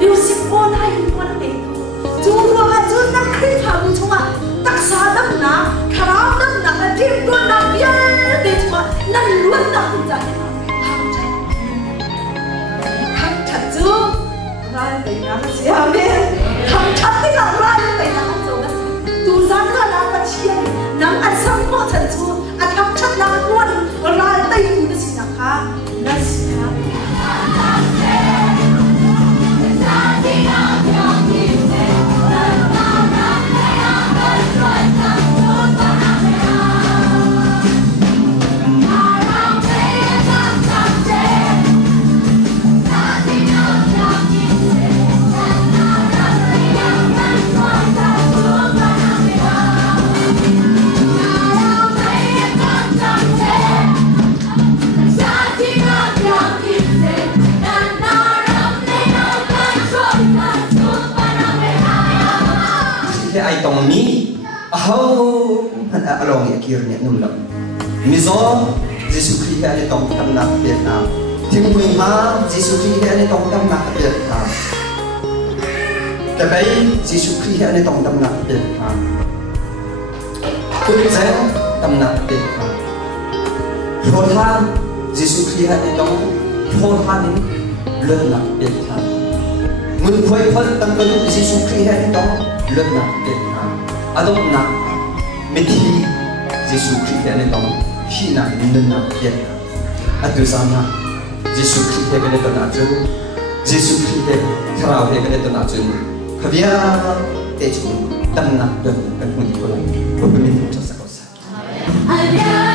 music on hay on này chú hoa chú nắp khi thằng chú à tác xa đâm nà khám đâm nà là tim con nà bia để chú à năn luôn nà cũng chạy thằng chặt chú ra đây nà gì à mẹ thằng chặt thì là ra đây nà chú tu giang ra nà bắt chiên nắng ăn xong có thật chú ăn thằng chặt nà luôn ra đây tu nó gì nà khá nó gì hả ai tông mi hầu along ya kir ne num lam mizo Giêsu Christ ai tông tam nak Việt Nam thinh quỳnh ma Giêsu Christ ai tông tam nak Việt Nam cái đấy Giêsu Christ ai tông tam nak Việt Namคุณแจ้งตำหนักเด็กครับโปรดท่านยิสุคริสต์ในต้องโปรดท่านเลื่อนหนักเด็กครับมึงคอยพันตั้งแต่ยิสุคริสต์ในต้องเลื่อนหนักเด็กครับอาดมหนักไม่ทียิสุคริสต์ในต้องขี้หนักเลื่อนหนักเด็กครับอาตุสานะยิสุคริสต์ในตัวนักจูยิสุคริสต์คราวในตัวนักจูขบียาเตจุตำหนักเดินเป็นคนที่คนละคนเป็นที่จะสักคนสัก